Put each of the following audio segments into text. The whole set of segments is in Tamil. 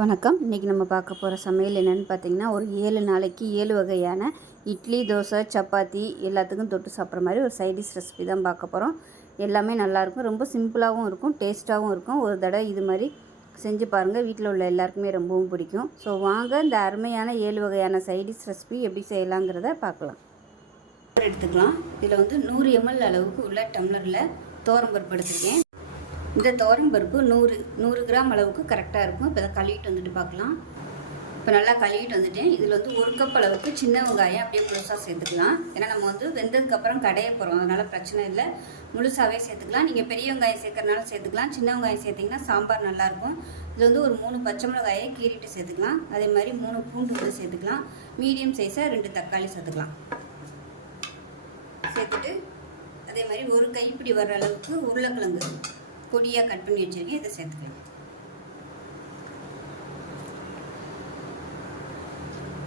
வணக்கம். இன்றைக்கி நம்ம பார்க்க போகிற சமையல் என்னென்னு பார்த்தீங்கன்னா, ஒரு 7 நாளைக்கு 7 வகையான இட்லி, தோசை, சப்பாத்தி எல்லாத்துக்கும் தொட்டு சாப்பிட்ற மாதிரி ஒரு சைட் டிஷ் ரெசிபி தான் பார்க்க போகிறோம். எல்லாமே நல்லாயிருக்கும். ரொம்ப சிம்பிளாகவும் இருக்கும், டேஸ்ட்டாகவும் இருக்கும். ஒரு தடவை இது மாதிரி செஞ்சு பாருங்கள். வீட்டில் உள்ள எல்லாருக்குமே ரொம்பவும் பிடிக்கும். ஸோ வாங்க இந்த அருமையான 7 வகையான சைட் டிஷ் ரெசிபி எப்படி செய்யலாங்கிறத பார்க்கலாம். எடுத்துக்கலாம். இதில் 100 ml அளவுக்கு உள்ள டம்ளரில் துவரம்பருப்பு எடுத்துருக்கேன். இந்த துவரம்பருப்பு 100 கிராம் அளவுக்கு கரெக்டாக இருக்கும். இப்போ அதை கழுவிட்டு வந்துட்டு பார்க்கலாம். இப்போ நல்லா கழுவிட்டு வந்துட்டேன். இதில் 1 கப் அளவுக்கு சின்ன வெங்காயம் அப்படியே முழுசாக சேர்த்துக்கலாம். ஏன்னா நம்ம வெந்ததுக்கப்புறம் கடைய போகிறோம், அதனால் பிரச்சனை இல்லை, முழுசாகவே சேர்த்துக்கலாம். நீங்கள் பெரிய வெங்காயம் சேர்க்கறனால சேர்த்துக்கலாம், சின்ன வெங்காயம் சேர்த்திங்கன்னா சாம்பார் நல்லாயிருக்கும். இதில் ஒரு 3 பச்சை மிளகாயை கீறிட்டு சேர்த்துக்கலாம். அதே மாதிரி 3 பூண்டு சேர்த்துக்கலாம். மீடியம் சைஸாக 2 தக்காளி சேர்த்துக்கலாம். சேர்த்துட்டு அதே மாதிரி ஒரு கைப்பிடி வர்ற அளவுக்கு உருளைக்கிழங்கு பொடியாக கட் பண்ணி வச்சுருக்கேன், இதை சேர்த்துக்கலாம்.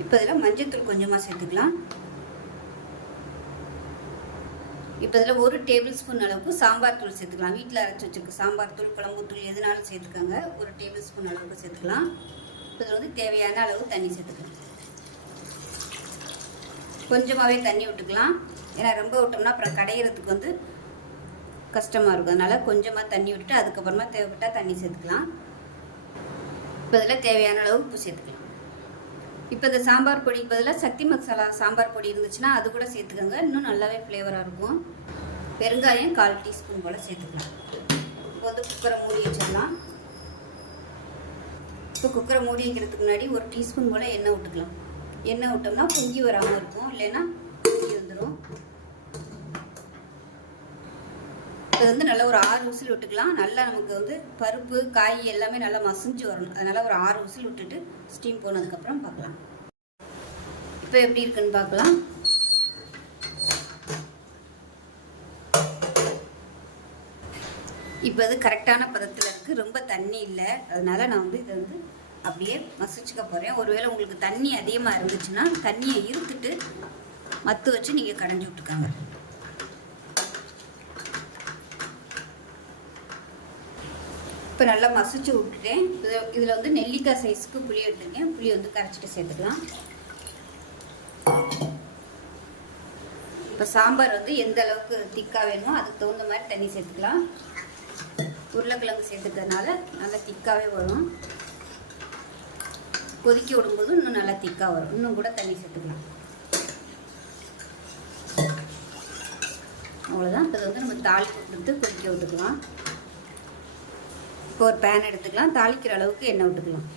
இப்போ இதில் மஞ்சள்தூள் கொஞ்சமாக சேர்த்துக்கலாம். இப்போ இதில் 1 டேபிள் ஸ்பூன் அளவுக்கு சாம்பார் தூள் சேர்த்துக்கலாம். வீட்டில் அரைச்சி வச்சுருக்க சாம்பார் தூள், குழம்பு தூள் எதுனாலும் சேர்த்துக்கோங்க. 1 டேபிள் ஸ்பூன் அளவுக்கு சேர்த்துக்கலாம். இப்போ இதில் தேவையான அளவு தண்ணி சேர்த்துக்கலாம். கொஞ்சமாகவே தண்ணி விட்டுக்கலாம். ஏன்னா ரொம்ப விட்டோம்னா அப்புறம் கடையிறதுக்கு கஷ்டமாக இருக்கும். அதனால் கொஞ்சமாக தண்ணி விட்டுட்டு அதுக்கப்புறமா தேவைப்பட்டால் தண்ணி சேர்த்துக்கலாம். இப்போ இதில் தேவையான அளவு உப்பு சேர்த்துக்கலாம். இப்போ இந்த சாம்பார் பொடிக்கு பதிலாக சக்தி மசாலா சாம்பார் பொடி இருந்துச்சுன்னா அது கூட சேர்த்துக்கோங்க, இன்னும் நல்லாவே ஃப்ளேவராக இருக்கும். பெருங்காயம் 1/4 டீஸ்பூன் போல் சேர்த்துக்கலாம். இப்போ குக்கரை மூடி வச்சிடலாம். இப்போ குக்கரை மூடி வைக்கிறதுக்கு முன்னாடி 1 டீஸ்பூன் போல் எண்ணெய் விட்டுக்கலாம். எண்ணெய் விட்டோம்னா பொங்கி வராமல் இருக்கும், இல்லைன்னா பொங்கி வந்துடும். இது நல்லா ஒரு 6 விசில் விட்டுக்கலாம். நல்லா நமக்கு பருப்பு காய் எல்லாமே நல்லா மசிஞ்சு வரணும். அதனால் ஒரு 6 விசில் விட்டுட்டு ஸ்டீம் போனதுக்கப்புறம் பார்க்கலாம். இப்போ எப்படி இருக்குன்னு பார்க்கலாம். இப்போ அது கரெக்டான பதத்தில் இருக்குது, ரொம்ப தண்ணி இல்லை. அதனால் நான் இதை அப்படியே மசிச்சுக்க போகிறேன். ஒருவேளை உங்களுக்கு தண்ணி அதிகமாக இருந்துச்சுன்னா தண்ணியை இருத்துட்டு மத்து வச்சு நீங்கள் கடைஞ்சி விட்டுக்காங்க. இப்போ நல்லா மசிச்சு விட்டுட்டேன். இதில் நெல்லிக்காய் சைஸுக்கு புளி எடுத்துருக்கேன். புளி கரைச்சிட்டு சேர்த்துக்கலாம். இப்போ சாம்பார் எந்த அளவுக்கு திக்காக வேணுமோ அதுக்கு தகுந்த மாதிரி தண்ணி சேர்த்துக்கலாம். உருளைக்கிழங்கு சேர்த்துக்கிறதுனால நல்லா திக்காகவே வரும். கொதிக்க விடும்போது இன்னும் நல்லா திக்காக வரும். இன்னும் கூட தண்ணி சேர்த்துக்கலாம். அவ்வளோதான். இப்போ நம்ம தாளிப்பு கொடுத்து கொதிக்க விட்டுக்கலாம். இப்போ ஒரு பேன் எடுத்துக்கலாம். தாளிக்கிற அளவுக்கு எண்ணெய் விட்டுக்கலாம்.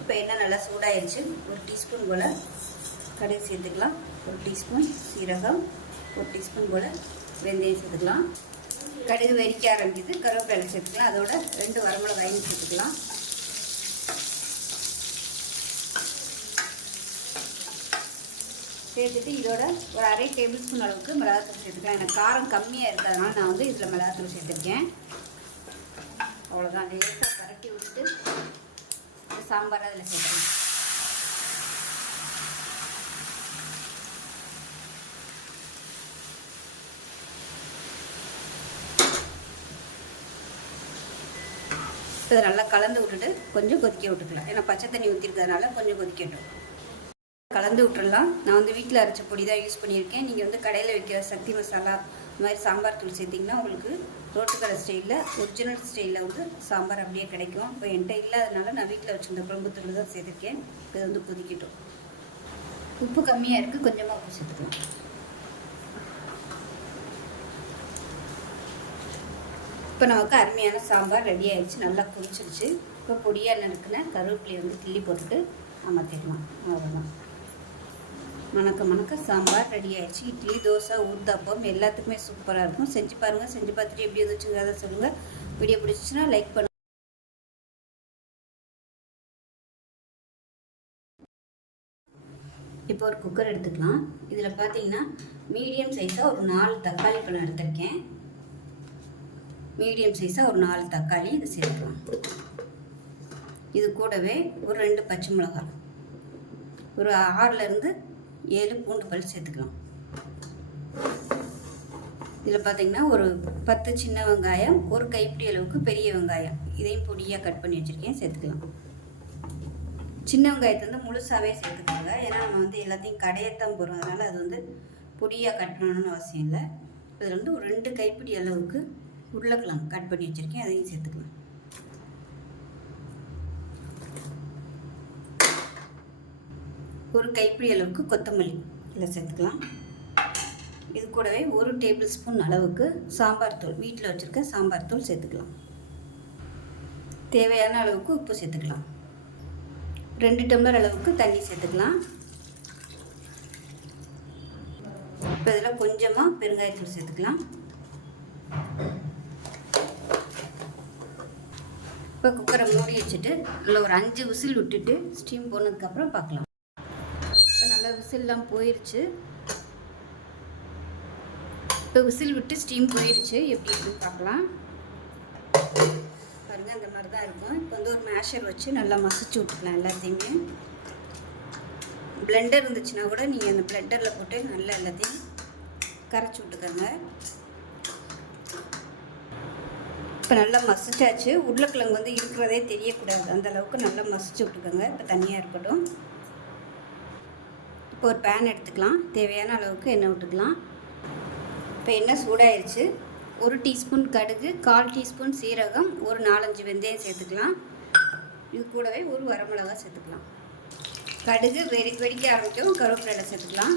இப்போ எண்ணெய் நல்லா சூடாயிருச்சு. 1 டீஸ்பூன் போல் கடுகு சேர்த்துக்கலாம். 1 டீஸ்பூன் சீரகம், 1 டீஸ்பூன் போல் வெந்தயம் சேர்த்துக்கலாம். கடுகு வெடிக்க ஆரம்பிக்குது. கருவேப்பிலை சேர்த்துக்கலாம். அதோட 2 வரமிளகாயும் சேர்த்துக்கலாம். சேர்த்துட்டு இதோட ஒரு 1/2 டேபிள் ஸ்பூன் அளவுக்கு மிளகாத்தூள் சேர்த்துக்கலாம். எனக்கு காரம் கம்மியாக இருக்கிறதுனால நான் இதில் மிளகாத்தூள் சேர்த்துருக்கேன். அவ்வளோதான். லேசாக பரட்டி விட்டுட்டு சாம்பார் அதில் சேர்த்துக்கலாம். இதை நல்லா கலந்து விட்டுட்டு கொஞ்சம் கொதிக்க விட்டுக்கலாம். ஏன்னா பச்சை தண்ணி ஊற்றிருக்கிறதுனால கொஞ்சம் கொதிக்கட்டும். கலந்து விட்டுடலாம். நான் வீட்டில் அரைச்ச பொடி தான் யூஸ் பண்ணியிருக்கேன். நீங்கள் கடையில் வைக்கிற சக்தி மசாலா இந்த மாதிரி சாம்பார் தூள் சேர்த்திங்கன்னா உங்களுக்கு ரோட்டுக்கடை ஸ்டைலில் ஒரிஜினல் ஸ்டைலில் சாம்பார் அப்படியே கிடைக்கும். இப்போ என்கிட்ட இல்லாதனால நான் வீட்டில் வச்சுருந்த குழம்பு தூள் தான் சேர்த்துருக்கேன். இது கொதிக்கட்டும். உப்பு கம்மியாக இருக்குது, கொஞ்சமாக உப்பு சேர்த்துக்கலாம். இப்போ நமக்கு அருமையான சாம்பார் ரெடி ஆகிடுச்சு. நல்லா கொதிச்சிருச்சு. இப்போ பொடியாக நறுக்குன கருவேப்பிலையை கிள்ளி போட்டுட்டு அமர்த்திக்கலாம். அவ்வளோதான். மணக்க சாம்பார் ரெடி ஆயிடுச்சு. இட்லி, தோசை, ஊத்தாப்பம் எல்லாத்துக்குமே சூப்பராக இருக்கும். செஞ்சு பாருங்கள். செஞ்சு பார்த்துட்டு எப்படி இருந்துச்சுங்க அதை சொல்லுங்கள். வீடியோ பிடிச்சிச்சுன்னா லைக் பண்ணுங்கள். இப்போ ஒரு குக்கர் எடுத்துக்கலாம். இதில் பார்த்தீங்கன்னா மீடியம் சைஸாக ஒரு 4 தக்காளி பழம் எடுத்திருக்கேன். மீடியம் சைஸாக ஒரு 4 தக்காளி இதை சேர்த்துக்கலாம். இது கூடவே ஒரு 2 பச்சை மிளகாய், ஒரு 6லேருந்து 7 பூண்டு பல் சேர்த்துக்கலாம். இதில் பார்த்திங்கன்னா ஒரு 10 சின்ன வெங்காயம், ஒரு கைப்பிடி அளவுக்கு பெரிய வெங்காயம், இதையும் பொடியாக கட் பண்ணி வச்சுருக்கேன், சேர்த்துக்கலாம். சின்ன வெங்காயத்தை வந்து முழுசாகவே சேர்த்துக்கோங்க. ஏன்னா நம்ம வந்து எல்லாத்தையும் கடையத்தான் போகிறோம், அதனால் அது வந்து பொடியாக கட் பண்ணணும்னு அவசியம் இல்லை. இதில் வந்து ஒரு 2 கைப்பிடி அளவுக்கு உருளைக்கிழங்கு கட் பண்ணி வச்சுருக்கேன், அதையும் சேர்த்துக்கலாம். ஒரு கைப்பிடி அளவுக்கு கொத்தமல்லி இதில் சேர்த்துக்கலாம். இது கூடவே 1 டேபிள் ஸ்பூன் அளவுக்கு சாம்பார் தூள், வீட்டில் வச்சுருக்க சாம்பார் தூள் சேர்த்துக்கலாம். தேவையான அளவுக்கு உப்பு சேர்த்துக்கலாம். 2 டம்ளர் அளவுக்கு தண்ணி சேர்த்துக்கலாம். இப்போ இதில் கொஞ்சமாக பெருங்காயத்தூள் சேர்த்துக்கலாம். இப்போ குக்கரை மூடி வச்சுட்டு நல்லா ஒரு 5 விசில் விட்டுட்டு ஸ்டீம் போனதுக்கப்புறம் பார்க்கலாம். இப்போ நல்லா விசில்லாம் போயிடுச்சு. இப்போ விசில் விட்டு ஸ்டீம் போயிடுச்சு, எப்படி இருக்குன்னு பார்க்கலாம். பாருங்கள், அந்த மாதிரி தான் இருக்கும். இப்போ வந்து ஒரு மேஷர் வச்சு நல்லா மசிச்சு விட்டுக்கலாம் எல்லாத்தையுமே. பிளெண்டர் இருந்துச்சுன்னா கூட நீங்கள் அந்த பிளெண்டரில் போட்டு நல்லா எல்லாத்தையும் கரைச்சி விட்டுக்கோங்க. இப்போ நல்லா மசிச்சாச்சு. உருளைக்கிழங்கு வந்து இருக்கிறதே தெரியக்கூடாது, அந்த அளவுக்கு நல்லா மசிச்சு விட்டுக்கோங்க. இப்போ தனியாக இருக்கட்டும். இப்போ ஒரு பேன் எடுத்துக்கலாம். தேவையான அளவுக்கு எண்ணெய் விட்டுக்கலாம். இப்போ எண்ணெய் சூடாயிருச்சு. 1 டீஸ்பூன் கடுகு, 1/4 டீஸ்பூன் சீரகம், ஒரு 4-5 வெந்தயம் சேர்த்துக்கலாம். இது கூடவே ஒரு வரமிளகாய் சேர்த்துக்கலாம். கடுகு வெடிக்க ஆரம்பிக்கும், கருவேப்பிலை சேர்த்துக்கலாம்.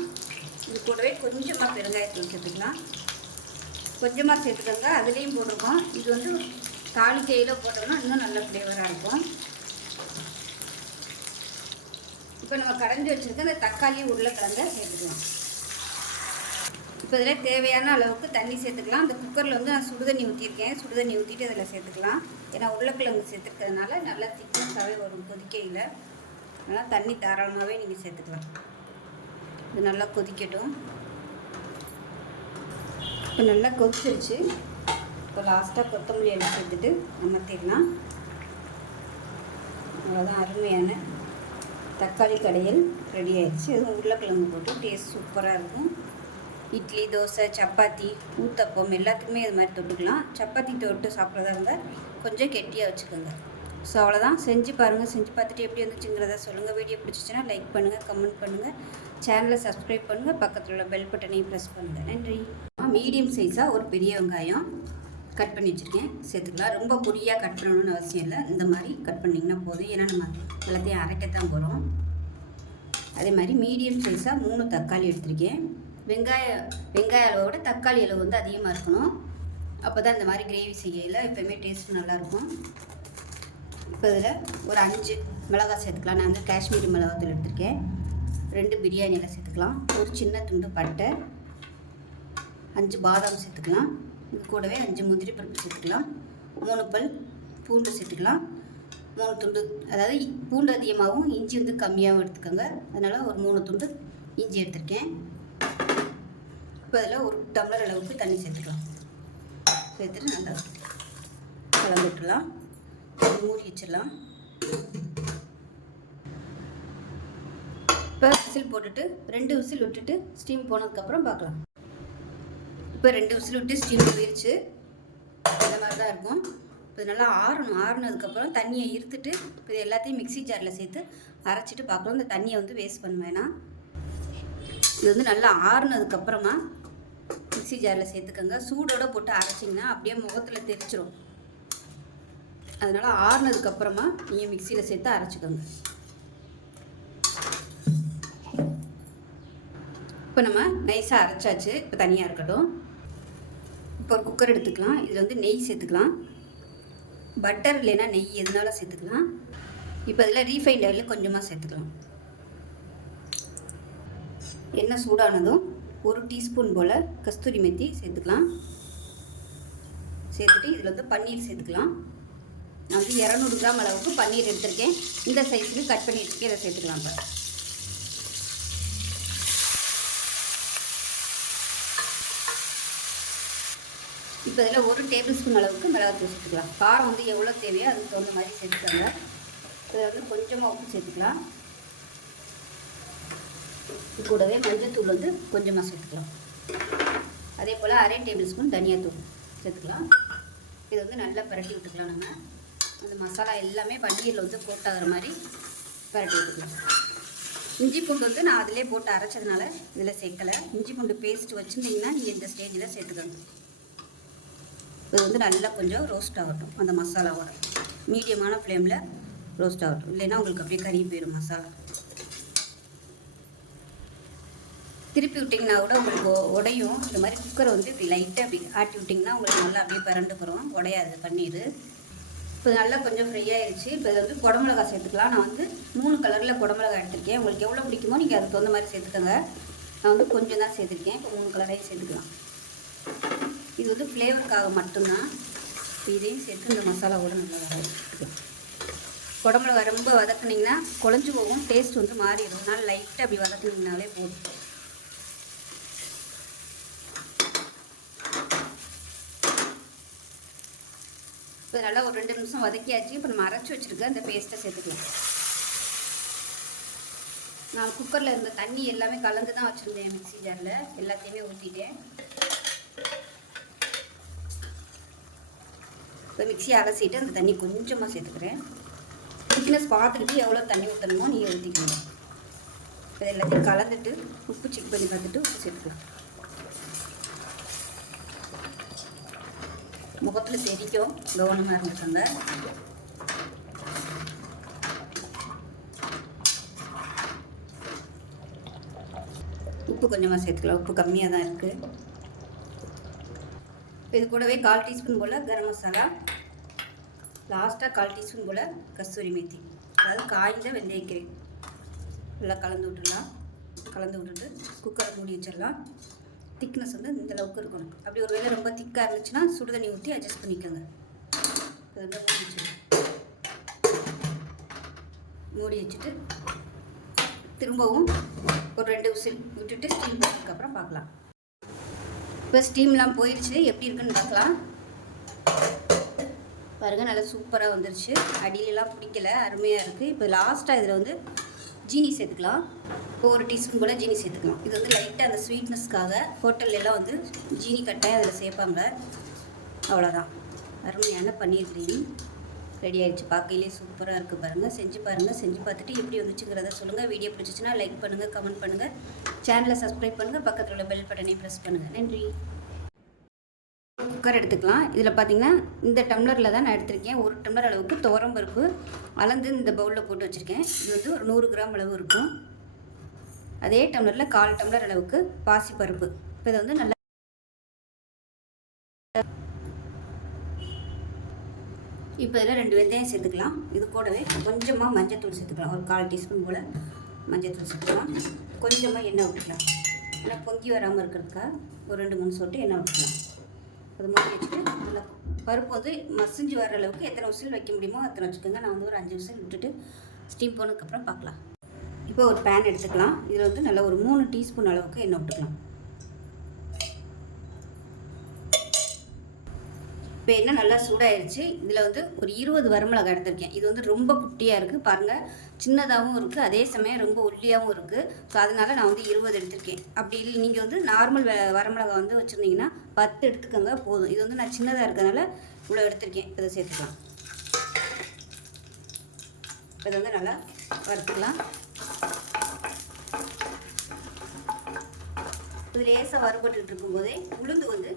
இது கூடவே கொஞ்சமாக பெருங்காயத்தூள் சேர்த்துக்கலாம். கொஞ்சமாக சேர்த்துக்கோங்க, அதுலேயும் போட்டிருக்கோம். இது வந்து தாளிக்கையில் போட்டோம்னா இன்னும் நல்ல ஃப்ளேவராக இருக்கும். இப்போ நம்ம கரைஞ்சி வச்சுருக்க அந்த தக்காளி உருளைக்கிழங்க சேர்த்துக்கலாம். இப்போ இதில் தேவையான அளவுக்கு தண்ணி சேர்த்துக்கலாம். அந்த குக்கரில் வந்து நான் சுடுதண்ணி ஊற்றிருக்கேன். சுடுதண்ணி ஊற்றிட்டு அதில் சேர்த்துக்கலாம். ஏன்னா உருளைக்கிழங்கு சேர்த்துக்கிறதுனால நல்லா திக்னஸாகவே வரும் கொதிக்கையில். அதனால் தண்ணி தாராளமாகவே நீங்கள் சேர்த்துக்கலாம். இது நல்லா கொதிக்கட்டும். இப்போ நல்லா கொதிச்சிருச்சு. இப்போ லாஸ்ட்டாக கொத்தமல்லி எல்லாம் சேர்த்துட்டு அமர்த்திடலாம். அவ்வளோதான், அருமையான தக்காளி கடையல் ரெடி ஆயிடுச்சு. அதுவும் உருளைக்கிழங்கு போட்டு டேஸ்ட் சூப்பராக இருக்கும். இட்லி, தோசை, சப்பாத்தி, ஊத்தப்பம் எல்லாத்துக்குமே இது மாதிரி தொட்டுக்கலாம். சப்பாத்தி தொட்டு சாப்பிட்றதா இருந்தால் கொஞ்சம் கெட்டியாக வச்சுக்கோங்க. ஸோ அவ்வளோதான், செஞ்சு பாருங்கள். செஞ்சு பார்த்துட்டு எப்படி வந்துச்சுங்கிறத சொல்லுங்கள். வீடியோ பிடிச்சிச்சின்னா லைக் பண்ணுங்கள், கமெண்ட் பண்ணுங்கள், சேனலை சப்ஸ்கிரைப் பண்ணுங்கள், பக்கத்தில் உள்ள பெல் பட்டனையும் ப்ரெஸ் பண்ணுங்கள். நன்றி. மீடியம் சைஸாக ஒரு பெரிய வெங்காயம் கட் பண்ணி வச்சுருக்கேன், சேர்த்துக்கலாம். ரொம்ப பொடியாக கட் பண்ணணும்னு அவசியம் இல்லை, இந்த மாதிரி கட் பண்ணிங்கன்னா போதும். ஏன்னா நம்ம எல்லாத்தையும் அரைக்கத்தான் போகிறோம். அதே மாதிரி மீடியம் சைஸாக 3 தக்காளி எடுத்திருக்கேன். வெங்காய அளவோட தக்காளி அளவு வந்து அதிகமாக இருக்கணும். அப்போ தான் இந்த மாதிரி கிரேவி செய்யல எப்போயுமே டேஸ்ட் நல்லாயிருக்கும். இப்போ இதில் ஒரு 5 மிளகாய் சேர்த்துக்கலாம். நான் வந்து காஷ்மீரி மிளகாத்தூள் எடுத்திருக்கேன். 2 பிரியாணி இலை சேர்த்துக்கலாம். ஒரு சின்ன துண்டு பட்டை, 5 பாதாம் சேர்த்துக்கலாம். இது கூடவே 5 முந்திரி பருப்பு சேர்த்துக்கலாம். 3 பல் பூண்டு சேர்த்துக்கலாம். 3 துண்டு, அதாவது பூண்டு அதிகமாகவும் இஞ்சி வந்து கம்மியாகவும் எடுத்துக்கோங்க. அதனால் ஒரு 3 துண்டு இஞ்சி எடுத்திருக்கேன். இப்போ அதில் 1 டம்ளர் அளவுக்கு தண்ணி சேர்த்துக்கலாம். சேர்த்துட்டு நல்லா கலந்து விட்டுலாம். மூடி வச்சிடலாம். இப்போ விசில் போட்டுட்டு 2 விசில் விட்டுட்டு ஸ்டீம் போனதுக்கப்புறம் பார்க்கலாம். இப்போ 2 விசில் விட்டு ஸ்டீம் போயிடுச்சு. இந்த மாதிரி தான் இருக்கும். இப்போ நல்லா ஆறணும். ஆறுனதுக்கப்புறம் தண்ணியை இருத்துட்டு இப்போ இது எல்லாத்தையும் மிக்ஸி ஜாரில் சேர்த்து அரைச்சிட்டு பார்க்கலாம். இந்த தண்ணியை வந்து வேஸ்ட் பண்ண வேணாம். இது வந்து நல்லா ஆறுனதுக்கப்புறமா மிக்ஸி ஜாரில் சேர்த்துக்கோங்க. சூடோடு போட்டு அரைச்சிங்கன்னா அப்படியே முகத்தில் தெரிச்சிடும். அதனால் ஆறுனதுக்கப்புறமா நீங்கள் மிக்சியில் சேர்த்து அரைச்சிக்கோங்க. இப்போ நம்ம நைஸாக அரைச்சாச்சு. இப்போ தனியாக இருக்கட்டும். இப்போ ஒரு குக்கர் எடுத்துக்கலாம். இதில் வந்து நெய் சேர்த்துக்கலாம். பட்டர் இல்லைன்னா நெய் எதுனாலும் சேர்த்துக்கலாம். இப்போ இதில் ரீஃபைண்ட் ஆயில் கொஞ்சமாக சேர்த்துக்கலாம். எண்ணெய் சூடானதும் 1 டீஸ்பூன் போல் கஸ்தூரி மெத்தி சேர்த்துக்கலாம். சேர்த்துட்டு இதில் வந்து பன்னீர் சேர்த்துக்கலாம். நான் வந்து 200 கிராம் அளவுக்கு பன்னீர் எடுத்திருக்கேன். இந்த சைஸுக்கு கட் பண்ணி வச்சுருக்கேன். இதை சேர்த்துக்கலாம். இப்போ இதில் 1 டேபிள் ஸ்பூன் அளவுக்கு மிளகாத்தூள் சேர்த்துக்கலாம். காரம் வந்து எவ்வளோ தேவையோ அதுக்கு தகுந்த மாதிரி சேர்த்துக்கோங்க. இதில் வந்து கொஞ்சமாக உப்பு சேர்த்துக்கலாம். கூடவே மஞ்சள் தூள் வந்து கொஞ்சமாக சேர்த்துக்கலாம். அதே போல் அரை டேபிள் ஸ்பூன் தனியாத்தூள் சேர்த்துக்கலாம். இது வந்து நல்லா பரட்டி விட்டுக்கலாம். நம்ம அந்த மசாலா எல்லாமே பன்னீரில் வந்து போட்டாகிற மாதிரி பரட்டி விட்டுக்கலாம். இஞ்சி பூண்டு வந்து நான் அதிலே போட்டு அரைச்சதுனால இதில் சேர்க்கலை. இஞ்சி பூண்டு பேஸ்ட் வச்சுருந்தீங்கன்னா நீங்கள் இந்த ஸ்டேஜில் சேர்த்துக்கணும். இது வந்து நல்லா கொஞ்சம் ரோஸ்ட் ஆகட்டும். அந்த மசாலாவோட மீடியமான ஃப்ளேமில் ரோஸ்ட் ஆகட்டும், இல்லைன்னா உங்களுக்கு அப்படியே கறி போயிடும் மசாலா. திருப்பி விட்டிங்கன்னா கூட உங்களுக்கு உடையும். இந்த மாதிரி குக்கரை வந்து இப்படி லைட்டாக அப்படி ஆட்டி விட்டிங்கன்னா உங்களுக்கு நல்லா அப்படியே பரண்டுக்கிறோம், உடையாது பன்னீர். இப்போ நல்லா கொஞ்சம் ஃப்ரை ஆகிடுச்சு. இப்போ இதில் வந்து குடமிளகா சேர்த்துக்கலாம். நான் வந்து 3 கலரில் குடமிளகா எடுத்திருக்கேன். உங்களுக்கு எவ்வளோ பிடிக்குமோ நீங்கள் அதுக்கு தகுந்த மாதிரி சேர்த்துக்கோங்க. நான் வந்து கொஞ்சம் தான் சேர்த்துருக்கேன். இப்போ 3 கலரையும் சேர்த்துக்கலாம். இது வந்து ஃப்ளேவருக்காக மட்டும்தான். இப்போ இதையும் சேர்த்து இந்த மசாலாவோட நல்லா வதக்கிக்கலாம். குடமிளகா ரொம்ப வதக்குனிங்கன்னா குழஞ்சி போகும், டேஸ்ட் வந்து மாறிடும். அதனால் லைட்டாக அப்படி வதக்குனிங்கனாலே போதும். இப்போ நல்லா ஒரு 2 நிமிஷம் வதக்கியாச்சு. இப்போ நம்ம அரைச்சி வச்சுருக்க அந்த பேஸ்ட்டை சேர்த்துக்கலாம். நான் குக்கரில் இருந்த தண்ணி எல்லாமே கலந்து தான் வச்சுருந்தேன். மிக்ஸி ஜாரில் எல்லாத்தையுமே ஊற்றிட்டேன். இப்போ மிக்ஸி அலசிட்டு அந்த தண்ணி கொஞ்சமாக சேர்த்துக்கிறேன். திக்னஸ் பார்த்துக்கிட்டு எவ்வளோ தண்ணி ஊற்றணுமோ நீங்கள் ஊற்றிக்கணும். இப்போ எல்லாத்தையும் கலந்துட்டு உப்பு செக் பண்ணி பார்த்துட்டு உப்பு சேர்த்துக்கலாம். முகத்தில் தெரிக்கும், கவனமாக இருந்துக்கோங்க. உப்பு கொஞ்சமாக சேர்த்துக்கலாம். உப்பு கம்மியாக தான் இருக்குது. இது கூடவே 1/4 டீஸ்பூன் போல் கரம் மசாலா, லாஸ்ட்டாக 1/4 டீஸ்பூன் போல் கஸ்தூரி மேத்தி, அதாவது காய்ந்த வெந்தயக்கீரை நல்லா கலந்து விட்டுடலாம். கலந்து விட்டுட்டு குக்கரை மூடி வச்சிடலாம். திக்னஸ் வந்து இந்த அளவுக்கு இருக்கணும். அப்படி ஒரு வேளை ரொம்ப திக்காக இருந்துச்சுன்னா சுடுதண்ணி ஊற்றி அட்ஜஸ்ட் பண்ணிக்கோங்க. இதை மூடி வச்சிடலாம். மூடி வச்சுட்டு திரும்பவும் ஒரு 2 விசில் விட்டுட்டு ஸ்டீம் பண்ணதுக்கப்புறம் பார்க்கலாம். இப்போ ஸ்டீம்லாம் போயிடுச்சு. எப்படி இருக்குன்னு பார்க்கலாம். பாருங்கள், நல்லா சூப்பராக வந்துருச்சு. அடியிலலாம் பிடிக்கல, அருமையாக இருக்குது. இப்போ லாஸ்ட்டாக இதில் வந்து ஜீனி சேர்த்துக்கலாம். இப்போ 1 டீஸ்பூன் கூட ஜீனி சேர்த்துக்கலாம். இது வந்து லைட்டாக அந்த ஸ்வீட்னஸ்க்காக ஹோட்டல்லாம் வந்து ஜீனி கட்டாயம் அதில் சேர்ப்பாங்க. அவ்வளோதான், அருமையான பன்னீர் கிரேவி ரெடி ஆகிடுச்சு. பார்க்கையிலே சூப்பராக இருக்குது. பாருங்கள், செஞ்சு பாருங்கள். செஞ்சு பார்த்துட்டு எப்படி வந்துச்சுங்கிறத சொல்லுங்கள். வீடியோ பிடிச்சிச்சின்னா லைக் பண்ணுங்கள், கமெண்ட் பண்ணுங்கள், சேனலை சப்ஸ்கிரைப் பண்ணுங்கள், பக்கத்தில் உள்ள பெல் பட்டனையும் ப்ரெஸ் பண்ணுங்கள். நன்றி. குக்கர் எடுத்துக்கலாம். இதில் பார்த்தீங்கன்னா இந்த டம்ளரில் தான் நான் எடுத்திருக்கேன். 1 டம்ளர் அளவுக்கு துவரம்பருப்பு அளந்து இந்த பவுலில் போட்டு வச்சுருக்கேன். இது வந்து ஒரு 100 கிராம் அளவு இருக்கும். அதே டம்ளரில் 1/4 டம்ளர் அளவுக்கு பாசிப்பருப்பு. இப்போ இதை வந்து நல்லா இப்போ இதில் 2 வெந்தயம் சேர்த்துக்கலாம். இது கூடவே கொஞ்சமாக மஞ்சத்தூள் சேர்த்துக்கலாம். ஒரு 1/4 டீஸ்பூன் போல் மஞ்சத்தூள் சேர்த்துக்கலாம். கொஞ்சமாக எண்ணெய் விட்டுக்கலாம். ஏன்னா பொங்கி வராமல் இருக்கிறதுக்காக ஒரு 2-3 சொட்டு எண்ணெய் விட்டுக்கலாம். அது மூடி வச்சுட்டு நல்லா பருப்பு வந்து மசிஞ்சு வர அளவுக்கு எத்தனை விசில் வைக்க முடியுமோ அத்தனை வச்சுக்கோங்க. நான் வந்து ஒரு 5 விசில் விட்டுட்டு ஸ்டீம் போனதுக்கப்புறம் பார்க்கலாம். இப்போ ஒரு பேன் எடுத்துக்கலாம். இதில் வந்து நல்லா ஒரு 3 டீஸ்பூன் அளவுக்கு எண்ணெய் விட்டுக்கலாம். இப்போ எண்ணெய் நல்லா சூடாயிருச்சு. இதில் வந்து ஒரு 20 வரமிளகாய் எடுத்திருக்கேன். இது வந்து ரொம்ப குட்டியாக இருக்குது பாருங்கள், சின்னதாகவும் இருக்குது, அதே சமயம் ரொம்ப ஒல்லியாகவும் இருக்குது. ஸோ அதனால் நான் வந்து 20 எடுத்திருக்கேன். அப்படி இல்லை நீங்கள் வந்து நார்மல் வரமிளகாய் வந்து வச்சுருந்தீங்கன்னா 10 எடுத்துக்கோங்க போதும். இது வந்து நான் சின்னதாக இருக்கிறதுனால இவ்வளோ எடுத்திருக்கேன். இதை சேர்த்துக்கலாம். இதை வந்து நல்லா வறுத்துக்கலாம். இது லேசாக வறுபட்டுட்டு இருக்கும்போதே உளுந்து வந்து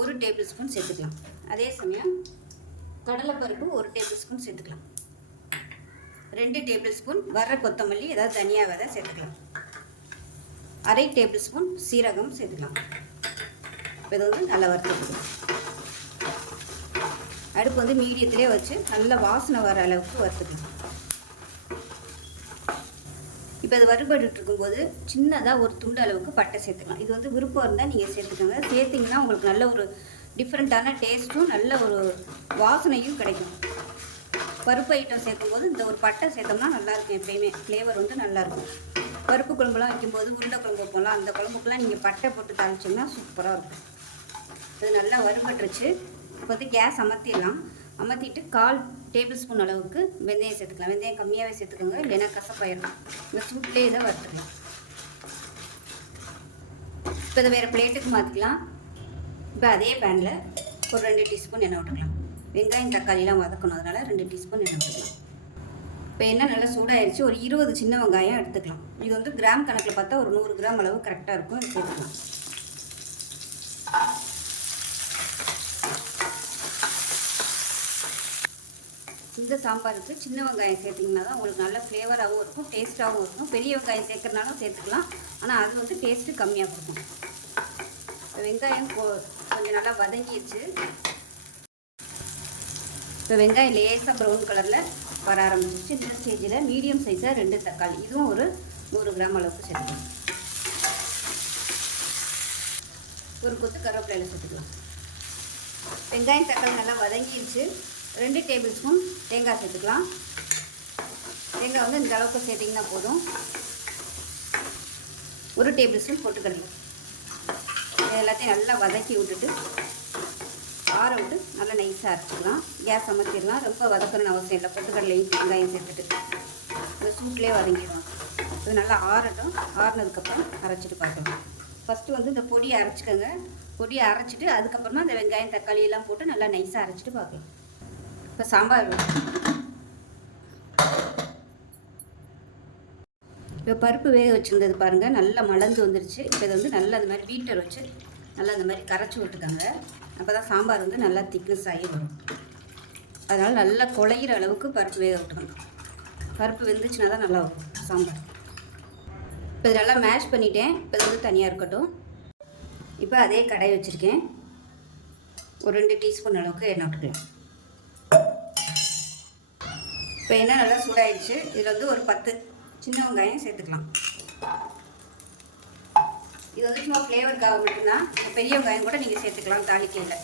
1 டேபிள் ஸ்பூன் சேர்த்துக்கலாம். அதே சமயம் கடலைப்பருப்பு 1 டேபிள் ஸ்பூன் சேர்த்துக்கலாம். 2 டேபிள் ஸ்பூன் வர கொத்தமல்லி, ஏதாவது தனியா விதை சேர்த்துக்கலாம். அரை டேபிள் ஸ்பூன் சீரகம் சேர்த்துக்கலாம். இதை வந்து நல்லா வறுத்துக்கலாம். அடுப்பு வந்து மீடியத்திலே வச்சு நல்லா வாசனை வர அளவுக்கு வறுத்துக்கலாம். இப்போ இது வறுபட்டு இருக்கும்போது சின்னதாக ஒரு துண்டு அளவுக்கு பட்டை சேர்த்துக்கலாம். இது வந்து விருப்பம் இருந்தால் நீங்கள் சேர்த்துக்கோங்க. சேர்த்திங்கன்னா உங்களுக்கு நல்ல ஒரு டிஃப்ரெண்ட்டான டேஸ்ட்டும் நல்ல ஒரு வாசனையும் கிடைக்கும். பருப்பு ஐட்டம் சேர்க்கும்போது இந்த ஒரு பட்டை சேர்த்தோம்னா நல்லாயிருக்கும். எப்பயுமே ஃப்ளேவர் வந்து நல்லாயிருக்கும். பருப்பு குழம்புலாம் வைக்கும்போது உருண்டை குழம்பு வைப்போம்லாம், அந்த குழம்புக்குலாம் நீங்கள் பட்டை போட்டு தாளிச்சிங்கன்னா சூப்பராக இருக்கும். இது நல்லா வறுபட்டுருச்சு. இப்போ வந்து கேஸ் அமர்த்திடலாம். அமர்த்திட்டு 1/4 டேபிள் ஸ்பூன் அளவுக்கு வெந்தயம் சேர்த்துக்கலாம். வெந்தயம் கம்மியாகவே சேர்த்துக்கோங்க, இல்லைன்னா கசப்பாயிடும். இந்த சூட்லேயே இதை வறுத்துக்கலாம். இப்போ இதை வேறு பிளேட்டுக்கு மாற்றிக்கலாம். இப்போ அதே பேனில் ஒரு 2 டீஸ்பூன் எண்ணெய் விட்டுக்கலாம். வெங்காயம் தக்காளிலாம் வதக்கணும், அதனால் 2 டீஸ்பூன் எண்ணெய் விட்டுக்கலாம். இப்போ எண்ணெய் நல்லா சூடாகிடுச்சு. ஒரு 20 சின்ன வெங்காயம் எடுத்துக்கலாம். இது வந்து கிராம் கணக்கில் பார்த்தா ஒரு 100 கிராம் அளவு கரெக்டாக இருக்கும். அதை சேர்த்துக்கலாம். இந்த சாம்பாருக்கு சின்ன வெங்காயம் சேர்த்திங்கன்னா தான் உங்களுக்கு நல்ல ஃப்ளேவராகவும் இருக்கும், டேஸ்ட்டாகவும் இருக்கும். பெரிய வெங்காயம் சேர்க்குறனாலும் சேர்த்துக்கலாம், ஆனால் அது வந்து டேஸ்ட்டு கம்மியாக கொடுக்கும். இப்போ வெங்காயம் கொஞ்சம் நல்லா வதங்கிடுச்சு. இப்போ வெங்காயம் லேசாக ப்ரௌன் கலரில் வர ஆரம்பிச்சிச்சு. இந்த ஸ்டேஜில் மீடியம் சைஸாக 2 தக்காளி, இதுவும் ஒரு 100 கிராம் அளவுக்கு சேர்த்துக்கலாம். ஒரு கொத்து கருவேப்பிலையில் சேர்த்துக்கலாம். வெங்காயம் தக்காளி நல்லா வதங்கிடுச்சு. 2 டேபிள் ஸ்பூன் தேங்காய் சேர்த்துக்கலாம். தேங்காய் வந்து இந்த அளவுக்கு சேர்த்திங்கன்னா போதும். 1 டேபிள் ஸ்பூன் பொட்டுக்கடலை. எல்லாத்தையும் நல்லா வதக்கி விட்டுட்டு ஆற விட்டு நல்லா நைஸாக அரைச்சிக்கலாம். கேஸ் அமர்த்திடலாம். ரொம்ப வதக்கணும்னு அவசியம் இல்லை. பொட்டுக்கடலையும் வெங்காயம் சேர்த்துட்டு இந்த சூட்லேயே வதங்கிடும். இது நல்லா ஆறட்டும். ஆறினதுக்கப்புறம் அரைச்சிட்டு பார்க்கலாம். ஃபஸ்ட்டு வந்து இந்த பொடியை அரைச்சிக்கோங்க. பொடியை அரைச்சிட்டு அதுக்கப்புறமா இந்த வெங்காயம் தக்காளி எல்லாம் போட்டு நல்லா நைஸாக அரைச்சிட்டு பார்க்கலாம். இப்போ சாம்பார் இப்போ பருப்பு வேக வச்சுருந்தது பாருங்கள், நல்லா மலர்ந்து வந்துருச்சு. இப்போ இதை வந்து நல்லா அந்த மாதிரி பீட்டர் வச்சு நல்லா அந்த மாதிரி கரைச்சி விட்டுக்கோங்க. அப்போ தான் சாம்பார் வந்து நல்லா திக்னஸ் ஆகி வரும். அதனால் நல்லா குழையிற அளவுக்கு பருப்பு வேக விட்டுக்கணும். பருப்பு வெந்துச்சுன்னா தான் நல்லா வரும் சாம்பார். இப்போ இது நல்லா மேஷ் பண்ணிட்டேன். இப்போ இது வந்து தனியாக இருக்கட்டும். இப்போ அதே கடாய் வச்சுருக்கேன். ஒரு 2 டீஸ்பூன் அளவுக்கு எண்ணெய் விட்டுக்கலாம். இப்போ எண்ணெய் நல்லா சூடாயிடுச்சு. இதில் வந்து ஒரு 10 சின்ன வெங்காயம் சேர்த்துக்கலாம். இது வந்து சும்மா ஃப்ளேவருக்காக மட்டும்தான். பெரிய வெங்காயம் கூட நீங்கள் சேர்த்துக்கலாம் தாளிக்கையில்.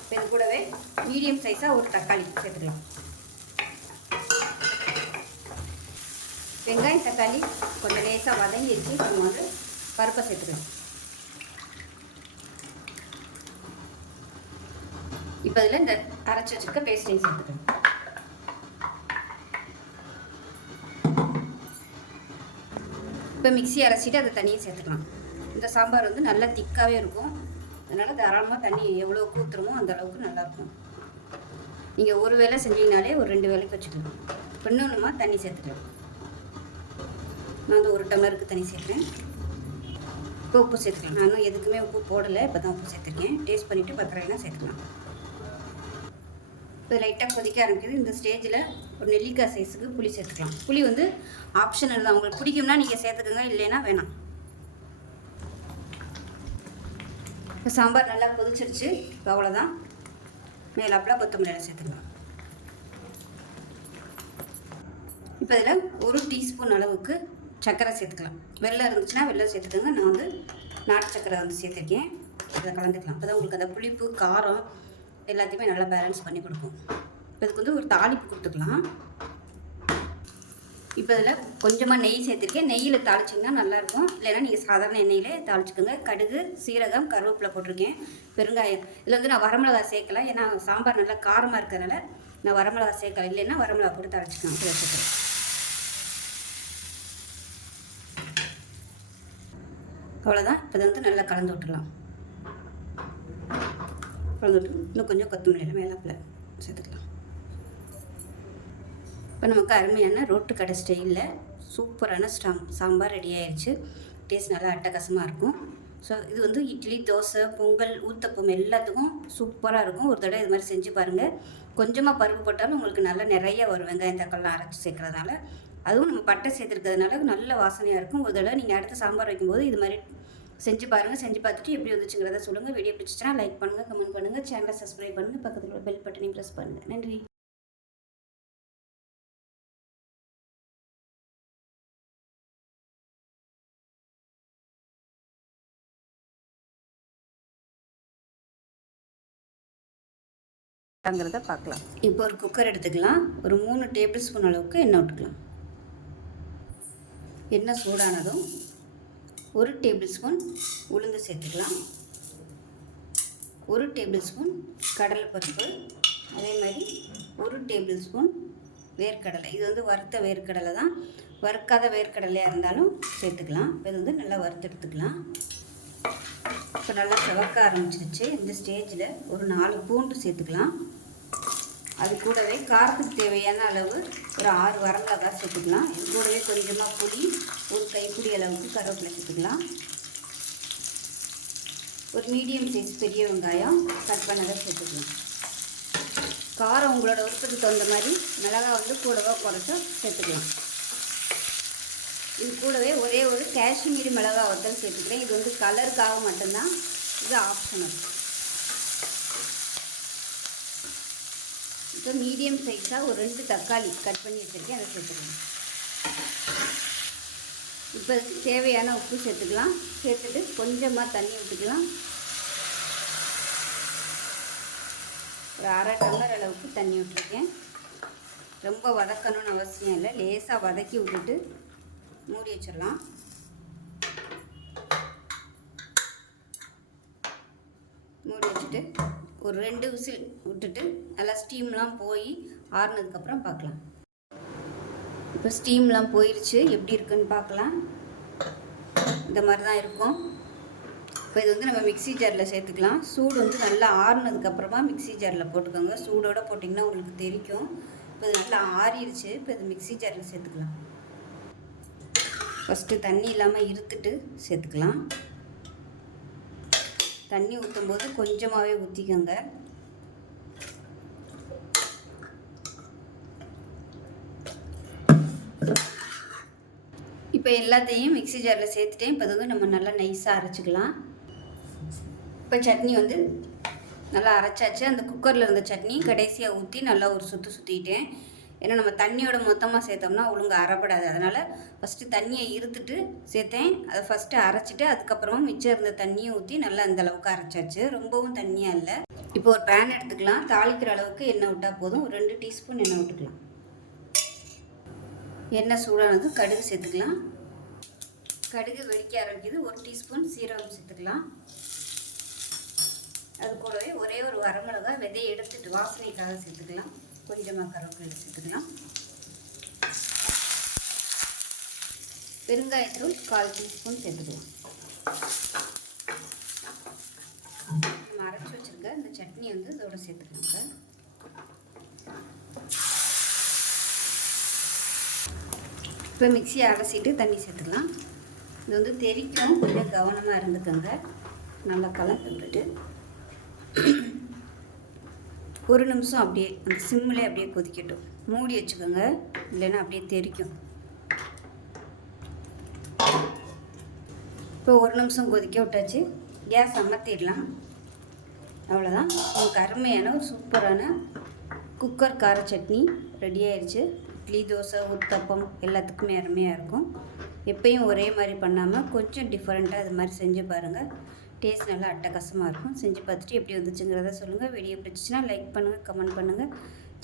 இப்போ இது கூடவே மீடியம் சைஸாக ஒரு தக்காளி சேர்த்துக்கலாம். வெங்காயம் தக்காளி கொஞ்சம் லேசாக வதங்கிடுச்சு. நம்ம வந்து பருப்பை சேர்த்துக்கலாம். இப்போ இதில் இந்த அரைச்சி வச்சுருக்க பேஸ்ட்டையும் சேர்த்துக்கணும். இப்போ மிக்ஸி அரைச்சிட்டு அதை தண்ணியை சேர்த்துக்கலாம். இந்த சாம்பார் வந்து நல்லா திக்காகவே இருக்கும். அதனால் தாராளமாக தண்ணி எவ்வளோ ஊற்றுறமோ அந்த அளவுக்கு நல்லாயிருக்கும். நீங்கள் ஒரு வேளை செஞ்சீங்கனாலே ஒரு 2 வேளைக்கு வச்சுக்கலாம். இப்போ இன்னொன்றுமா தண்ணி சேர்த்துக்கலாம். நான் வந்து 1 டம்ளருக்கு தண்ணி சேர்க்குறேன். இப்போ உப்பு சேர்த்துக்கலாம். நான் இன்னும் எதுக்குமே உப்பு போடலை, இப்போ தான் உப்பு சேர்த்துருக்கேன். டேஸ்ட் பண்ணிவிட்டு பத்திரம்னா சேர்த்துக்கலாம். இப்போ லைட்டாக கொதிக்க ஆரம்பிக்குது. இந்த ஸ்டேஜில் ஒரு நெல்லிக்காய் சைஸுக்கு புளி சேர்த்துக்கலாம். புளி வந்து ஆப்ஷனல் தான். உங்களுக்கு பிடிக்கும்னா நீங்கள் சேர்த்துக்கோங்க, இல்லைன்னா வேணாம். இப்போ சாம்பார் நல்லா கொதிச்சிருச்சு. இப்போ அவ்வளோதான். மேலாப்பில் கொத்தமல்லியில் சேர்த்துக்கலாம். இப்போ இதில் 1 டீஸ்பூன் அளவுக்கு சர்க்கரை சேர்த்துக்கலாம். வெல்லம் இருந்துச்சுன்னா வெல்லம் சேர்த்துக்கோங்க. நான் வந்து நாட்டு சர்க்கரை வந்து சேர்த்துருக்கேன். இதை கலந்துக்கலாம். அப்போ தான் உங்களுக்கு அந்த புளிப்பு காரம் எல்லாத்தையுமே நல்லா பேலன்ஸ் பண்ணி கொடுக்கும். இப்போ இதுக்கு வந்து ஒரு தாளிப்பு கொடுத்துக்கலாம். இப்போ இதில் கொஞ்சமாக நெய் சேர்த்துருக்கேன். நெய்யில் தாளிச்சிங்கன்னா நல்லாயிருக்கும். இல்லைன்னா நீங்கள் சாதாரண எண்ணெயிலே தாளிச்சுக்கோங்க. கடுகு, சீரகம், கருவேப்பிலை போட்டிருக்கேன். பெருங்காயம். இதில் வந்து நான் வரமிளகா சேர்க்கலை. ஏன்னா சாம்பார் நல்லா காரமாக இருக்கிறதுனால நான் வரமிளகா சேர்க்கலை. இல்லைன்னா வரமிளகா போட்டு தாளிச்சிக்கலாம். வச்சுக்கிறேன். அவ்வளோதான். இப்போ இதை வந்து நல்லா கலந்து விட்டுடலாம். கலந்து விட்டு இன்னும் கொஞ்சம் கொத்தமல்லியில் மேலாப்பில் சேர்த்துக்கலாம். இப்போ நமக்கு அருமையான ரோட்டு கடை ஸ்டைலில் சூப்பரான சாம்பார் ரெடி ஆயிடுச்சு. டேஸ்ட் நல்லா அட்டகாசமாக இருக்கும். ஸோ இது வந்து இட்லி, தோசை, பொங்கல், ஊத்தப்பம் எல்லாத்துக்கும் சூப்பராக இருக்கும். ஒரு தடவை இது மாதிரி செஞ்சு பாருங்கள். கொஞ்சமாக பருப்பு போட்டாலும் உங்களுக்கு நல்லா நிறைய வரும். வெங்காயம் தக்காளிலாம் அரைச்சி சேர்க்குறதுனால, அதுவும் நம்ம பட்டை சேர்த்துருக்கிறதுனால நல்ல வாசனையாக இருக்கும். ஒரு தடவை நீங்கள் அடுத்த சாம்பார் வைக்கும்போது இது மாதிரி செஞ்சு பாருங்கள். செஞ்சு பார்த்துட்டு எப்படி வந்துச்சுங்கிறத சொல்லுங்கள். வீடியோ பிடிச்சிச்சுன்னா லைக் பண்ணுங்கள், கமெண்ட் பண்ணுங்கள், சேனலை சப்ஸ்கிரைப் பண்ணுங்கள், பக்கத்தில் உள்ள பெல் பட்டனையும் ப்ரெஸ் பண்ணுங்கள். நன்றி. பார்க்கலாம். இப்போ ஒரு குக்கர் எடுத்துக்கலாம். ஒரு 3 டேபிள் ஸ்பூன் அளவுக்கு எண்ணெய் விட்டுக்கலாம். எண்ணெய் சூடானதும் 1 டேபிள் ஸ்பூன் உளுந்து சேர்த்துக்கலாம். 1 டேபிள் ஸ்பூன் கடலைப்பருப்பு, அதே மாதிரி 1 டேபிள் ஸ்பூன் வேர்க்கடலை. இது வந்து வறுத்த வேர்க்கடலை தான். வறுக்காத வேர்க்கடலையாக இருந்தாலும் சேர்த்துக்கலாம். இப்போ இது வந்து நல்லா வறுத்து எடுத்துக்கலாம். இப்போ நல்லா செவக்க ஆரம்பிச்சிருச்சு. இந்த ஸ்டேஜில் ஒரு 4 பூண்டு சேர்த்துக்கலாம். அது கூடவே காரத்துக்கு தேவையான அளவு ஒரு 6 வரமிளகாய் சேர்த்துக்கலாம். இது கூடவே கொஞ்சமாக புளி, ஒரு கைப்பிடி அளவுக்கு கருவேப்பிலை சேர்த்துக்கலாம். ஒரு மீடியம் சைஸ் பெரிய வெங்காயம் கட் பண்ணதை சேர்த்துக்கலாம். காரம் உங்களோட விருப்பத்துக்கு தகுந்த மாதிரி மிளகாய் வந்து கூடவோ குறைச்சோ சேர்த்துக்கலாம். இது கூடவே ஒரே ஒரு காஷ்மீரி மிளகாய் வத்தல் சேர்த்துக்கிறேன். இது வந்து கலருக்காக மட்டும்தான், இது ஆப்ஷனல். இப்போ மீடியம் சைஸாக ஒரு 2 தக்காளி கட் பண்ணி வச்சுருக்கேன், அதை சேர்த்துக்கலாம். இப்போ தேவையான உப்பு சேர்த்துக்கலாம். சேர்த்துட்டு கொஞ்சமாக தண்ணி ஊற்றிக்கலாம். ஒரு 1/2 டம்ளர் அளவுக்கு தண்ணி விட்டுருக்கேன். ரொம்ப வதக்கணும்னு அவசியம் இல்லை, லேசாக வதக்கி விட்டுட்டு மூடி வச்சிடலாம். மூடி வச்சுட்டு ஒரு 2 விசில் விட்டுட்டு நல்லா ஸ்டீம்லாம் போய் ஆறுனதுக்கப்புறம் பார்க்கலாம். இப்போ ஸ்டீம்லாம் போயிடுச்சு. எப்படி இருக்குன்னு பார்க்கலாம். இந்த மாதிரி தான் இருக்கும். இப்போ இது வந்து நம்ம மிக்ஸி ஜாரில் சேர்த்துக்கலாம். சூடு வந்து நல்லா ஆறுனதுக்கப்புறமா மிக்ஸி ஜாரில் போட்டுக்கோங்க. சூடோடு போட்டிங்கன்னா உங்களுக்கு தெரிக்கும். இப்போ இது நல்லா ஆறிடுச்சு. இப்போ இது மிக்ஸி ஜாரில் சேர்த்துக்கலாம். ஃபஸ்ட்டு தண்ணி இல்லாமல் இருத்துட்டு சேர்த்துக்கலாம். தண்ணி ஊற்றும் போது கொஞ்சமாகவே ஊற்றிக்கோங்க. இப்போ எல்லாத்தையும் மிக்ஸி ஜாரில் சேர்த்துட்டேன். இப்போ வந்து நம்ம நல்லா நைஸாக அரைச்சிக்கலாம். இப்போ சட்னி வந்து நல்லா அரைச்சாச்சு. அந்த குக்கரில் இருந்த சட்னி கடைசியாக ஊற்றி நல்லா ஒரு சுற்றிட்டேன். ஏன்னா நம்ம தண்ணியோட மொத்தமாக சேர்த்தோம்னா ஒழுங்காக அரைப்படாது. அதனால் ஃபஸ்ட்டு தண்ணியை இருத்துட்டு சேர்த்தேன். அதை ஃபஸ்ட்டு அரைச்சிட்டு அதுக்கப்புறமா மிச்சம் இருந்த தண்ணியை ஊற்றி நல்லா அந்தளவுக்கு அரைச்சாச்சு. ரொம்பவும் தண்ணியாக இல்லை. இப்போ ஒரு பேன் எடுத்துக்கலாம். தாளிக்கிற அளவுக்கு எண்ணெய் விட்டால் போதும். ஒரு 2 டீஸ்பூன் எண்ணெய் விட்டுக்கலாம். எண்ணெய் சூடானது கடுகு சேர்த்துக்கலாம். கடுகு வெடிக்க ஆரம்பிக்குது. 1 டீஸ்பூன் சீரகம் சேர்த்துக்கலாம். அது கூடவே ஒரே ஒரு வரமிளகாய் விதையை எடுத்துட்டு வாசனைக்காக சேர்த்துக்கலாம். கொஞ்சமாக கருவேப்பிலை சேர்த்துக்கலாம். பெருங்காயத்தூள் 1/4 டீஸ்பூன் சேர்த்துக்கலாம். நம்ம அரைச்சி வச்சுருக்க இந்த சட்னி வந்து இதோட சேர்த்துக்கலாங்க. இப்போ மிக்ஸியை அலசிட்டு தண்ணி சேர்த்துக்கலாம். இது வந்து தெரிக்கும், கொஞ்சம் கவனமாக இருந்துக்கோங்க. நல்லா கலந்து விட்டுட்டு 1 நிமிஷம் அப்படியே அந்த சிம்மிலே அப்படியே கொதிக்கட்டும். மூடி வச்சுக்கோங்க, இல்லைன்னா அப்படியே தெரிக்கும். இப்போ 1 நிமிஷம் கொதிக்க விட்டாச்சு. கேஸ் அமர்த்திடலாம். அவ்வளோதான். உங்களுக்கு அருமையான ஒரு சூப்பரான குக்கர் கார சட்னி ரெடி ஆயிடுச்சு. இட்லி, தோசை, ஊத்தப்பம் எல்லாத்துக்குமே அருமையாக இருக்கும். எப்பயும் ஒரே மாதிரி பண்ணாமல் கொஞ்சம் டிஃப்ரெண்ட்டாக அது மாதிரி செஞ்சு பாருங்கள். டேஸ்ட் நல்லா அட்டகாசமாக இருக்கும். செஞ்சு பார்த்துட்டு எப்படி வந்துச்சுங்கிறத சொல்லுங்கள். வீடியோ பிடிச்சிச்சின்னா லைக் பண்ணுங்கள், கமெண்ட் பண்ணுங்கள்,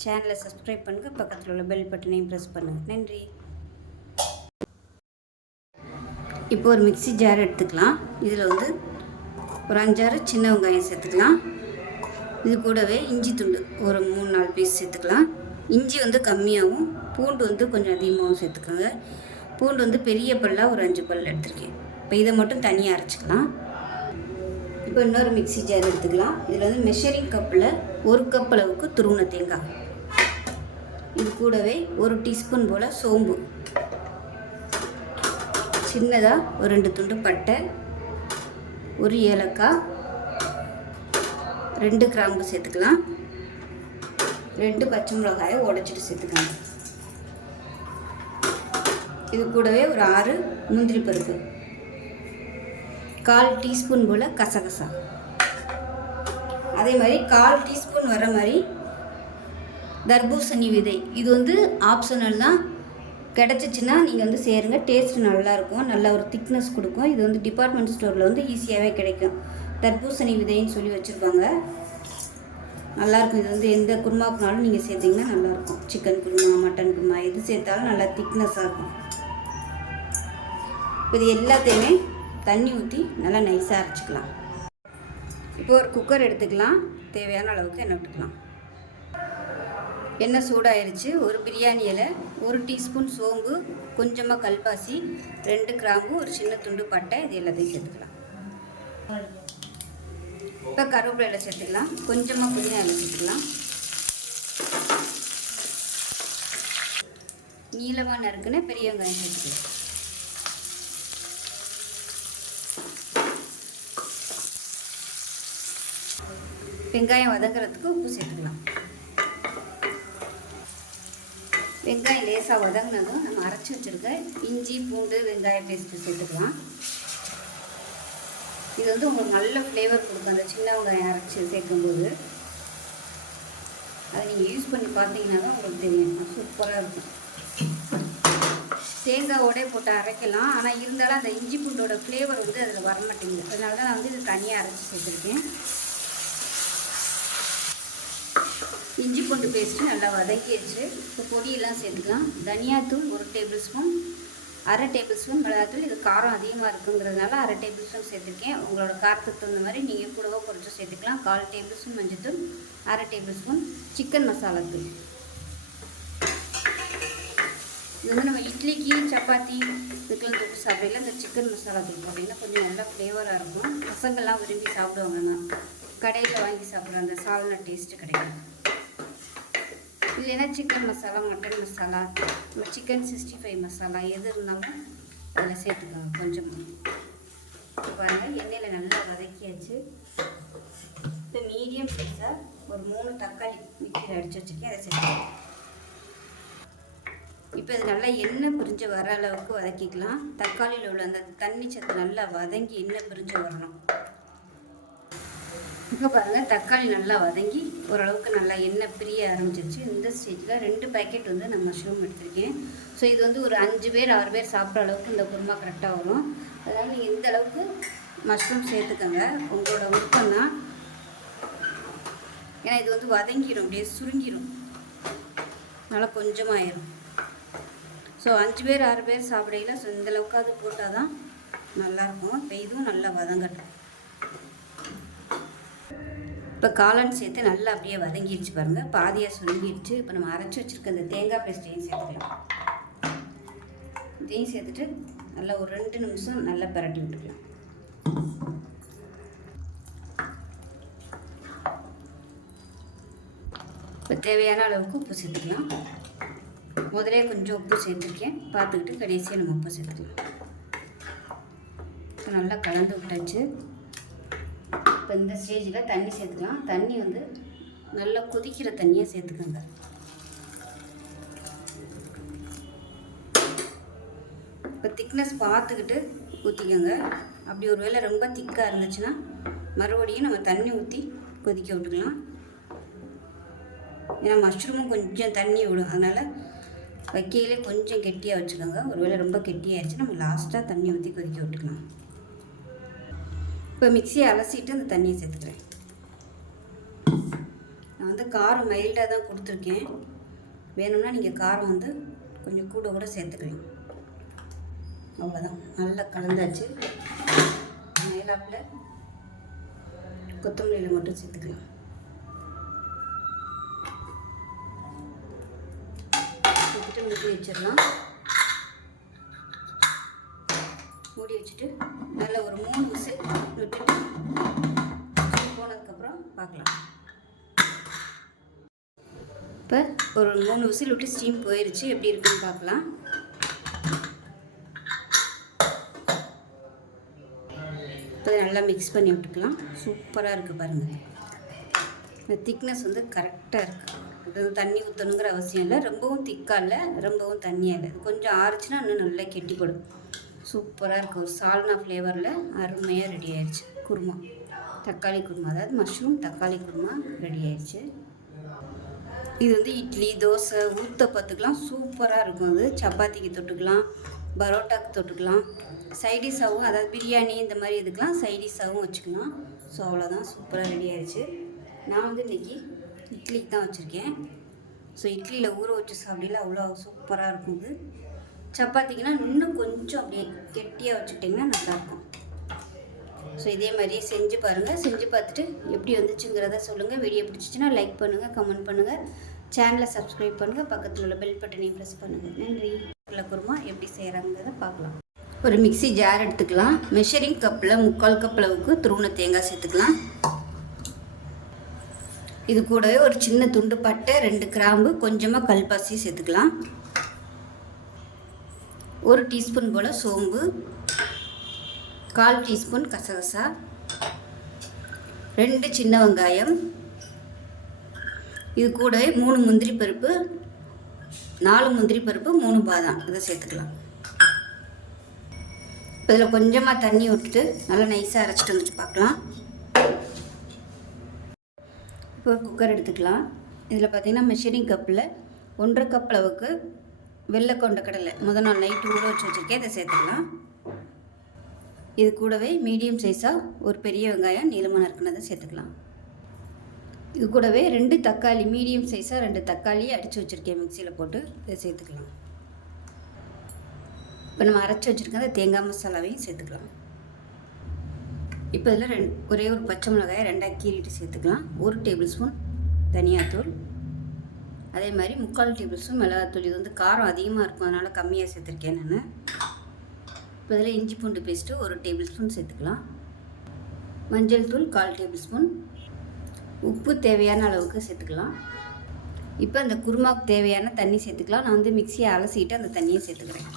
சேனலை சப்ஸ்கிரைப் பண்ணுங்கள், பக்கத்தில் உள்ள பெல் பட்டனையும் ப்ரெஸ் பண்ணுங்கள். நன்றி. இப்போ ஒரு மிக்ஸி ஜார் எடுத்துக்கலாம். இதில் வந்து ஒரு 5-6 சின்ன வெங்காயம் சேர்த்துக்கலாம். இது கூடவே இஞ்சி துண்டு ஒரு 3-4 பீஸ் சேர்த்துக்கலாம். இஞ்சி வந்து கம்மியாகவும் பூண்டு வந்து கொஞ்சம் அதிகமாகவும் சேர்த்துக்கோங்க. பூண்டு வந்து பெரிய பல்லாக ஒரு 5 பல் எடுத்துருக்கேன். இப்போ இதை மட்டும் தனியாக அரைச்சிக்கலாம். இப்போ இன்னொரு மிக்ஸி ஜார் எடுத்துக்கலாம். இதில் வந்து மெஷரிங் கப்பில் 1 கப் அளவுக்கு துருவின தேங்காய், இது கூடவே 1 டீஸ்பூன் போல் சோம்பு, சின்னதாக ஒரு 2 துண்டு பட்டை, 1 ஏலக்காய், 2 கிராம்பு சேர்த்துக்கலாம். 2 பச்சை மிளகாயை உடைச்சிட்டு சேர்த்துக்கலாம். இது கூடவே ஒரு 6 முந்திரி பருப்பு, 1/4 டீஸ்பூன் போல் கசகசா, அதே மாதிரி 1/4 டீஸ்பூன் வர மாதிரி தர்பூசணி விதை. இது வந்து ஆப்ஷனல் தான். கிடச்சிச்சின்னா நீங்கள் வந்து சேருங்க. டேஸ்ட் நல்லாயிருக்கும், நல்ல ஒரு திக்னஸ் கொடுக்கும். இது வந்து டிபார்ட்மெண்ட் ஸ்டோரில் வந்து ஈஸியாகவே கிடைக்கும். தர்பூசணி விதைன்னு சொல்லி வச்சுருப்பாங்க. நல்லாயிருக்கும். இது வந்து எந்த குருமாக்குனாலும் நீங்கள் சேர்த்திங்கன்னா நல்லாயிருக்கும். சிக்கன் குருமா, மட்டன் குருமா எது சேர்த்தாலும் நல்லா திக்னஸாக இருக்கும். இது எல்லாத்தையுமே தண்ணி ஊற்றி நல்லா நைஸாக அரைச்சிக்கலாம். இப்போ ஒரு குக்கர் எடுத்துக்கலாம். தேவையான அளவுக்கு எண்ணெய் விட்டுக்கலாம். எண்ணெய் சூடாயிருச்சு. ஒரு பிரியாணி இலை 1 டீஸ்பூன் சோம்பு, கொஞ்சமாக கல்பாசி, 2 கிராம்பு, ஒரு சின்ன துண்டு பட்டை, இது எல்லாத்தையும் சேர்த்துக்கலாம். இப்போ கருவேப்பிலை சேர்த்துக்கலாம். கொஞ்சமாக புதினா இலை சேர்த்துக்கலாம். நீளமாக நறுக்குன பெரிய வெங்காயம் சேர்த்துக்கலாம். வெங்காயம் வதங்குறதுக்கு உப்பு சேர்த்துக்கலாம். வெங்காயம் லேசாக வதங்கினதும் நம்ம அரைச்சி வச்சுருக்க இஞ்சி பூண்டு வெங்காய பேஸ்ட்டு சேர்த்துக்கலாம். இது வந்து உங்களுக்கு நல்ல ஃப்ளேவர் கொடுக்கும் அந்த சின்ன வெங்காயம் அரைச்சி சேர்க்கும்போது. அதை நீங்கள் யூஸ் பண்ணி பார்த்தீங்கன்னா தான் உங்களுக்கு தெரியும், சூப்பராக இருக்கும். தேங்காயோடே போட்டு அரைக்கலாம், ஆனால் இருந்தாலும் அந்த இஞ்சி பூண்டோட ஃப்ளேவர் வந்து அதில் வரமாட்டேங்குது. அதனால தான் நான் வந்து இது தனியாக அரைச்சி சேர்த்துருக்கேன். இஞ்சி பூண்டு பேஸ்ட்டு நல்லா வதக்கிடுச்சு. இப்போ பொடியெல்லாம் சேர்த்துக்கலாம். தனியாத்தூள் 1 டேபிள் ஸ்பூன், 1/2 டேபிள் ஸ்பூன் மிளகாத்தூள். இது காரம் அதிகமாக இருக்குங்கிறதுனால 1/2 டேபிள் ஸ்பூன் சேர்த்துருக்கேன். உங்களோட காரத்துக்கு தகுந்த மாதிரி நீங்கள் கூடவோ குறைச்சி சேர்த்துக்கலாம். 1/4 டேபிள் ஸ்பூன் மஞ்சத்தூள், 1/2 டேபிள் ஸ்பூன் சிக்கன் மசாலா தூள். இது வந்து நம்ம இட்லிக்கு சப்பாத்தி இதுக்கெல்லாம் தொட்டு சாப்பிடல இந்த சிக்கன் மசாலா தூள் போட்டிங்கன்னா கொஞ்சம் நல்லா ஃப்ளேவராக இருக்கும். பசங்கள்லாம் விரும்பி சாப்பிடுவாங்கன்னா கடையில் வாங்கி சாப்பிட்ற அந்த சால்னா டேஸ்ட்டு கிடைக்கும். இல்லைன்னா chicken masala, mutton masala, chicken 65 masala எது இருந்தாலும் அதில் சேர்த்துக்கோங்க கொஞ்சமாக. பாருங்கள் எண்ணெயில் நல்லா வதக்கியாச்சு. இப்போ மீடியம் சைஸாக ஒரு 3 தக்காளி மிக்சியில் அடித்து வச்சுருக்கேன், அதை சேர்த்துக்கலாம். இப்போ இது நல்லா எண்ணெய் பிரிஞ்சு வர அளவுக்கு வதக்கிக்கலாம். தக்காளியில் உள்ள அந்த தண்ணி சத்து நல்லா வதங்கி எண்ணெய் பிரிஞ்சு வரணும். இப்போ பாருங்கள் தக்காளி நல்லா வதங்கி ஓரளவுக்கு நல்லா எண்ணெய் பிரிய ஆரம்பிச்சிருச்சு. இந்த ஸ்டேஜில் 2 பேக்கெட் வந்து நான் மஷ்ரூம் எடுத்திருக்கேன். ஸோ இது வந்து ஒரு 5 பேர் 6 பேர் சாப்பிட்ற அளவுக்கு இந்த குருமா கரெக்டாக வரும். அதனால் நீங்கள் இந்த அளவுக்கு மஷ்ரூம் சேர்த்துக்கோங்க, உங்களோட விருப்பம் தான். ஏன்னா இது வந்து வதங்கிடும், அப்படியே சுருங்கிடும், நல்லா கொஞ்சமாயிடும். ஸோ 5 பேர் 6 பேர் சாப்பிடையில ஸோ இந்த அளவுக்காவது போட்டால் தான் நல்லாயிருக்கும். இப்போ இதுவும் நல்லா வதங்கட்டும். இப்போ காளான் சேர்த்து நல்லா அப்படியே வதங்கிடுச்சு பாருங்கள், பாதியாக சுருங்கிடுச்சு. இப்போ நம்ம அரைச்சி வச்சுருக்க அந்த தேங்காய் பேஸ்ட்டையும் சேர்த்துக்கலாம். இதையும் சேர்த்துட்டு நல்லா ஒரு 2 நிமிஷம் நல்லா பரட்டி விட்டுக்கலாம். இப்போ தேவையான அளவுக்கு உப்பு சேர்த்துக்கலாம். முதலே கொஞ்சம் உப்பு சேர்த்துருக்கேன், பார்த்துக்கிட்டு கடைசியாக நம்ம உப்பு சேர்த்துக்கலாம். இப்போ நல்லா கலந்து விட்டாச்சு. இப்போ இந்த ஸ்டேஜில் தண்ணி சேர்த்துக்கலாம். தண்ணி வந்து நல்லா கொதிக்கிற தண்ணியாக சேர்த்துக்கோங்க. இப்போ திக்னஸ் பார்த்துக்கிட்டு ஊற்றிக்கோங்க. அப்படி ஒரு வேளை ரொம்ப திக்காக இருந்துச்சுன்னா மறுபடியும் நம்ம தண்ணி ஊற்றி கொதிக்க விட்டுக்கலாம். ஏன்னா மஷ்ரூமும் கொஞ்சம் தண்ணி விடும், அதனால் வைக்கையிலே கொஞ்சம் கெட்டியாக வச்சுக்கோங்க. ஒரு வேளை ரொம்ப கெட்டியாகிடுச்சு நம்ம லாஸ்ட்டாக தண்ணி ஊற்றி கொதிக்க விட்டுக்கலாம். இப்போ மிக்சியை அலசிட்டு அந்த தண்ணியை சேர்த்துக்கிறேன். நான் வந்து காரம் மைல்டாக தான் கொடுத்துருக்கேன். வேணும்னா நீங்கள் காரம் வந்து கொஞ்சம் கூட சேர்த்துக்கலாம். அவ்வளோதான், நல்லா கலந்தாச்சு. மேலாப்பில் கொத்தமல்லியில் மட்டும் சேர்த்துக்கலாம். சேர்த்துட்டு மூடி வச்சிடலாம். மூடி வச்சுட்டு நல்லா ஒரு 3 விசில் விட்டுட்டு போனதுக்கப்புறம் பார்க்கலாம். இப்போ ஒரு 3 விசில் விட்டு ஸ்டீம் போயிடுச்சு, எப்படி இருக்குன்னு பார்க்கலாம். இப்போ நல்லா மிக்ஸ் பண்ணி விட்டுக்கலாம். சூப்பராக இருக்குது பாருங்கள். இந்த திக்னஸ் வந்து கரெக்டாக இருக்குது. இது தண்ணி ஊற்றணுங்கிற அவசியம் இல்லை, ரொம்பவும் திக்காக இல்லை, ரொம்பவும் தண்ணியாக இல்லை. கொஞ்சம் ஆறுச்சுன்னா இன்னும் நல்லா கெட்டிப்படும். சூப்பராக இருக்குது. ஒரு சால்னா ஃப்ளேவரில் அருமையாக ரெடி ஆயிடுச்சு குருமா, தக்காளி குருமா, அதாவது மஷ்ரூம் தக்காளி குருமா ரெடி ஆயிடுச்சு. இது வந்து இட்லி தோசை ஊத்தப்பத்துக்கெலாம் சூப்பராக இருக்கும். அது சப்பாத்திக்கு தொட்டுக்கலாம், பரோட்டாக்கு தொட்டுக்கலாம், சைடிஷாகவும், அதாவது பிரியாணி இந்த மாதிரி இதுக்கெலாம் சைடிஷாகவும் வச்சுக்கலாம். ஸோ அவ்வளோதான், சூப்பராக ரெடி ஆயிடுச்சு. நான் வந்து இன்றைக்கி இட்லிக்கு தான் வச்சுருக்கேன். ஸோ இட்லியில் ஊற வச்சு சாப்பிடல அவ்வளோ சூப்பராக இருக்கும். இது சப்பாத்திக்குனா இன்னும் கொஞ்சம் அப்படியே கெட்டியாக வச்சுக்கிட்டிங்கன்னா நல்லாயிருக்கும். ஸோ இதே மாதிரியே செஞ்சு பாருங்கள். செஞ்சு பார்த்துட்டு எப்படி வந்துச்சுங்கிறத சொல்லுங்கள். வீடியோ பிடிச்சிச்சின்னா லைக் பண்ணுங்கள், கமெண்ட் பண்ணுங்கள். சேனலை சப்ஸ்கிரைப் பண்ணுங்கள், பக்கத்தில் உள்ள பெல் பட்டனையும் ப்ரெஸ் பண்ணுங்கள். நன்றி. குருமா எப்படி செய்கிறாங்கிறத பார்க்கலாம். ஒரு மிக்ஸி ஜார் எடுத்துக்கலாம். மெஷரிங் கப்பில் 3/4 கப் அளவுக்கு துருவின தேங்காய் சேர்த்துக்கலாம். இது கூடவே ஒரு சின்ன துண்டு பட்டை, 2 கிராம்பு, கொஞ்சமாக கல்பாசி சேர்த்துக்கலாம். 1 டீஸ்பூன் போல் சோம்பு, 1/4 டீஸ்பூன் கசகசா, 2 சின்ன வெங்காயம், இது கூடவே 3 முந்திரி பருப்பு, 4 முந்திரி பருப்பு, 3 பாதாம் இதை சேர்த்துக்கலாம். இப்போ இதில் கொஞ்சமாக தண்ணி விட்டுட்டு நல்லா நைஸாக அரைச்சிட்டு வந்துட்டு பார்க்கலாம். இப்போ ஒரு குக்கர் எடுத்துக்கலாம். இதில் பார்த்திங்கன்னா மெஷரிங் கப்பில் 1/2 கப் அளவுக்கு வெள்ளை கொண்ட கடலை முதல் நாள் நைட்டு ஊற வச்சு வச்சுருக்கேன், இதை சேர்த்துக்கலாம். இது கூடவே மீடியம் சைஸாக ஒரு பெரிய வெங்காயம் நீளமாக நறுக்குனதை சேர்த்துக்கலாம். இது கூடவே 2 தக்காளி, மீடியம் சைஸாக 2 தக்காளி அடித்து வச்சுருக்கேன் மிக்சியில் போட்டு, இதை சேர்த்துக்கலாம். இப்போ நம்ம அரைச்சி வச்சுருக்க தேங்காய் மசாலாவையும் சேர்த்துக்கலாம். இப்போ இதில் ஒரே ஒரு பச்சை மிளகாயை 2ஆக கீறிட்டு சேர்த்துக்கலாம். 1 டேபிள் ஸ்பூன் தனியாத்தூள், அதே மாதிரி 3/4 டேபிள் ஸ்பூன் மிளகாத்தூள். இது வந்து காரம் அதிகமாக இருக்கும், அதனால் கம்மியாக சேர்த்துருக்கேன் நான். இப்போ இதில் இஞ்சி பூண்டு பேஸ்ட்டு 1 டேபிள் ஸ்பூன் சேர்த்துக்கலாம். மஞ்சள் தூள் 1/4 டேபிள் ஸ்பூன், உப்பு தேவையான அளவுக்கு சேர்த்துக்கலாம். இப்போ அந்த குருமாவுக்கு தேவையான தண்ணி சேர்த்துக்கலாம். நான் வந்து மிக்சியை அலசிட்டு அந்த தண்ணியை சேர்த்துக்கிறேன்.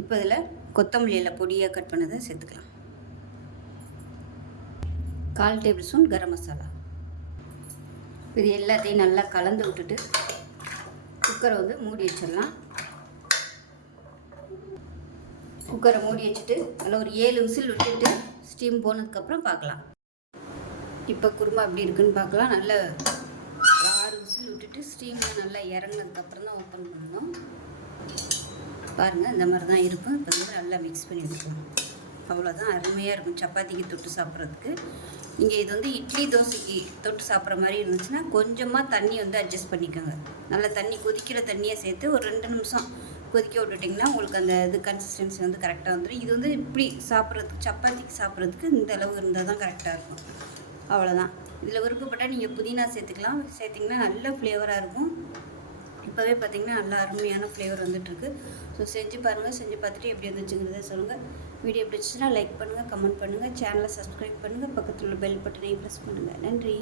இப்போ இதில் கொத்தமல்லியில் பொடியாக கட் பண்ணதை சேர்த்துக்கலாம். 1/4 டேபிள் ஸ்பூன் கரம் மசாலா. இது எல்லாத்தையும் நல்லா கலந்து விட்டுட்டு குக்கரை வந்து மூடி வச்சிடலாம். குக்கரை மூடி வச்சுட்டு அதில் ஒரு 7 விசில் விட்டுட்டு ஸ்டீம் போனதுக்கப்புறம் பார்க்கலாம். இப்போ குருமா எப்படி இருக்குன்னு பார்க்கலாம். நல்ல 6 விசில் விட்டுட்டு ஸ்டீமில் நல்லா இறங்கினதுக்கப்புறம் தான் ஓப்பன் பண்ணணும். பாருங்கள், இந்த மாதிரி தான் இருக்கும். இப்போ வந்து நல்லா மிக்ஸ் பண்ணி வச்சுக்கணும். அவ்வளோதான், அருமையாக இருக்கும் சப்பாத்திக்கு தொட்டு சாப்பிட்றதுக்கு. நீங்கள் இது வந்து இட்லி தோசைக்கு தொட்டு சாப்பிட்ற மாதிரி இருந்துச்சுன்னா கொஞ்சமாக தண்ணி வந்து அட்ஜஸ்ட் பண்ணிக்கோங்க. நல்லா தண்ணி கொதிக்கிற தண்ணியை சேர்த்து ஒரு 2 நிமிஷம் கொதிக்க விட்டுட்டிங்கன்னா உங்களுக்கு அந்த இது கன்சிஸ்டன்சி வந்து கரெக்டாக வந்துடும். இது வந்து இப்படி சாப்பிட்றதுக்கு, சப்பாத்திக்கு சாப்பிட்றதுக்கு இந்த அளவு இருந்தால் தான் கரெக்டாக இருக்கும். அவ்வளோதான். இதில் விருப்பப்பட்டால் நீங்கள் புதினா சேர்த்துக்கலாம். சேர்த்திங்கன்னா நல்ல ஃப்ளேவராக இருக்கும். இப்போவே பார்த்திங்கன்னா நல்லா அருமையான ஃப்ளேவர் வந்துட்டுருக்கு. ஸோ செஞ்சு பாருங்கள். செஞ்சு பார்த்துட்டு எப்படி வந்துச்சுங்கிறத சொல்லுங்கள். வீடியோ பிடிச்சிச்சுன்னா லைக் பண்ணுங்கள், கமெண்ட் பண்ணுங்கள், சேனலை சப்ஸ்கிரைப் பண்ணுங்கள், பக்கத்தில் உள்ள பெல் பட்டனையும் ப்ரெஸ் பண்ணுங்கள். நன்றி.